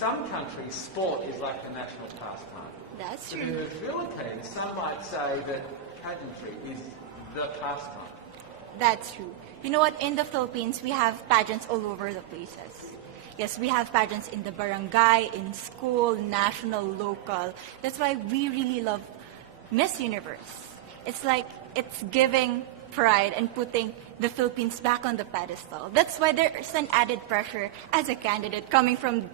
some countries, sport is like the national pastime. That's But in true. the Philippines, some might say that pageantry is the pastime. That's true. You know what? In the Philippines, we have pageants all over the places. Yes, we have pageants in the barangay, in school, national, local. That's why we really love Miss Universe. It's like it's giving pride and putting the Philippines back on the pedestal. That's why there's an added pressure as a candidate coming from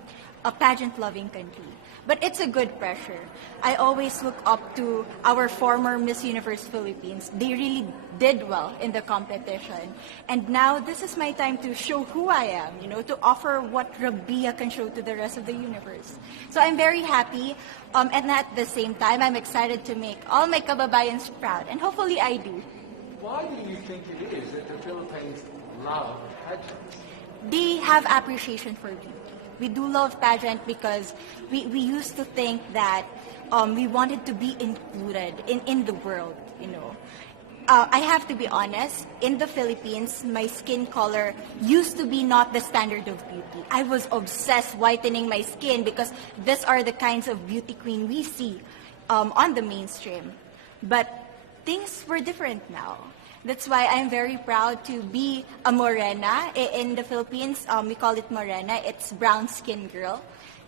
a pageant-loving country. But it's a good pressure. I always look up to our former Miss Universe Philippines. They really did well in the competition. And now this is my time to show who I am, to offer what Rabiya can show to the rest of the universe. So I'm very happy, and at the same time, I'm excited to make all my kababayans proud, and hopefully I do. Why do you think it is that the Philippines love pageants? They have appreciation for beauty. We do love pageant because we used to think that we wanted to be included in the world, I have to be honest, in the Philippines, my skin color used to be not the standard of beauty. I was obsessed whitening my skin because these are the kinds of beauty queen we see on the mainstream. But things were different now. That's why I'm very proud to be a morena. In the Philippines, we call it morena. It's brown skin girl.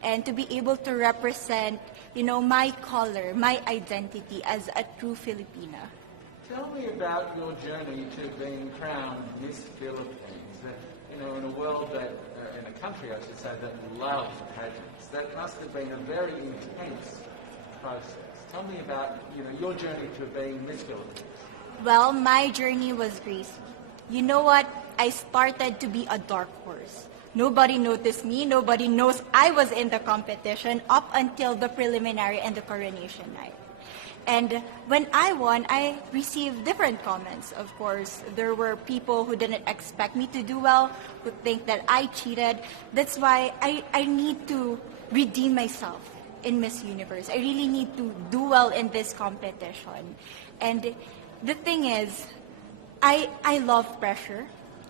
And to be able to represent, my color, my identity as a true Filipina. Tell me about your journey to being crowned Miss Philippines. That, in a world that, in a country, I should say, that loves pageants, that must have been a very intense process. Tell me about, your journey to being Miss Philippines. Well, my journey was crazy. You know what? I started to be a dark horse. Nobody noticed me. Nobody knows I was in the competition up until the preliminary and the coronation night. And when I won, I received different comments. Of course, there were people who didn't expect me to do well, who think that I cheated. That's why I need to redeem myself in Miss Universe. I really need to do well in this competition. And the thing is, I love pressure.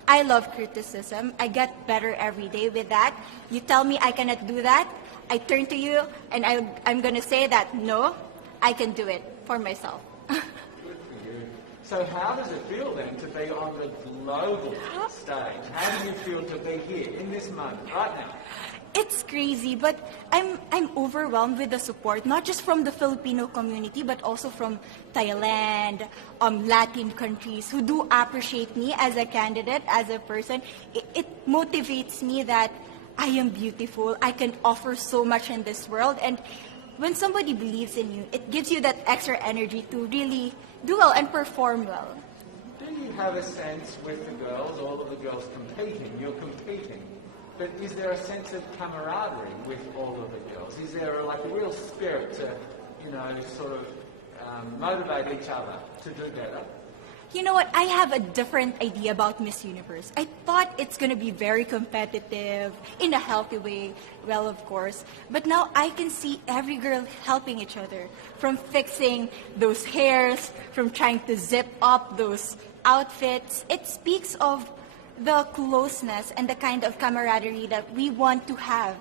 I love criticism. I get better every day with that. You tell me I cannot do that, I turn to you and I'm going to say that, no, I can do it for myself. Good for you. So how does it feel then to be on the global stage? How do you feel to be here in this moment, right now? It's crazy, but I'm overwhelmed with the support, not just from the Filipino community, but also from Thailand, Latin countries who do appreciate me as a candidate, as a person. It motivates me that I am beautiful, I can offer so much in this world, and when somebody believes in you, it gives you that extra energy to really do well and perform well. Do you have a sense with the girls, all of the girls competing, you're competing, but is there a sense of camaraderie with all of the girls? Is there like a real spirit to, sort of motivate each other to do better? You know what? I have a different idea about Miss Universe. I thought it's going to be very competitive, in a healthy way, well, of course. But now I can see every girl helping each other, from fixing those hairs, from trying to zip up those outfits. It speaks of the closeness and the kind of camaraderie that we want to have.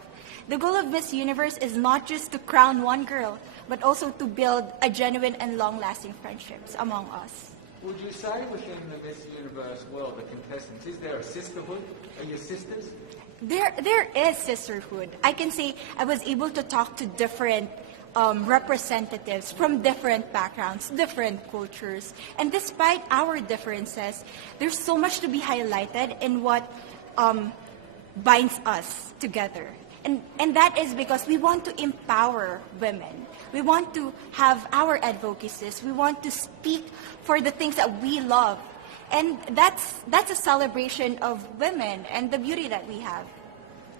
The goal of Miss Universe is not just to crown one girl, but also to build a genuine and long-lasting friendships among us. Would you say within the Miss Universe world, the contestants, is there a sisterhood? Are you sisters? There is sisterhood. I can say I was able to talk to different representatives from different backgrounds, different cultures. And despite our differences, there's so much to be highlighted in what binds us together. And that is because we want to empower women. We want to have our advocacies. We want to speak for the things that we love. And that's a celebration of women and the beauty that we have.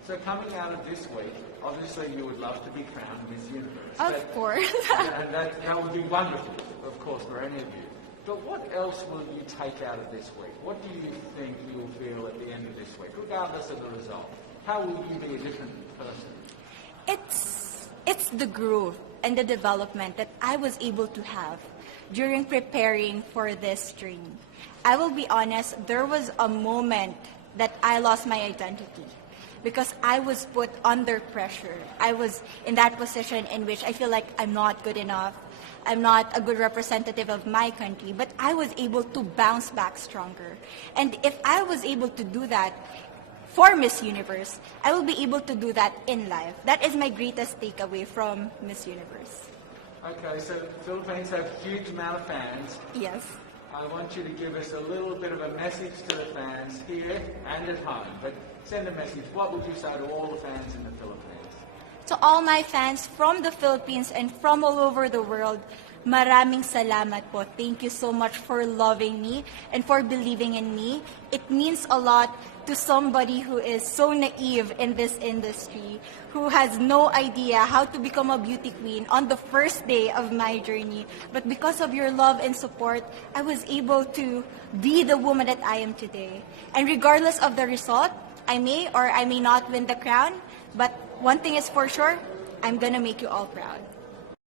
So coming out of this week, obviously you would love to be crowned Miss Universe. Of course. And that would be wonderful, of course, for any of you. But what else will you take out of this week? What do you think you'll feel at the end of this week, regardless of the result? How will you be a different person? It's the growth and the development that I was able to have during preparing for this training. I will be honest, there was a moment that I lost my identity because I was put under pressure. I was in that position in which I feel like I'm not good enough. I'm not a good representative of my country, but I was able to bounce back stronger. And if I was able to do that for Miss Universe, I will be able to do that in life. That is my greatest takeaway from Miss Universe. Okay, so the Philippines have a huge amount of fans. Yes. I want you to give us a little bit of a message to the fans here and at home. But send a message. What would you say to all the fans in the Philippines? To all my fans from the Philippines and from all over the world, maraming salamat po. Thank you so much for loving me and for believing in me. It means a lot to somebody who is so naive in this industry, who has no idea how to become a beauty queen on the first day of my journey. But because of your love and support, I was able to be the woman that I am today. And regardless of the result, I may or I may not win the crown, but one thing is for sure, I'm gonna make you all proud.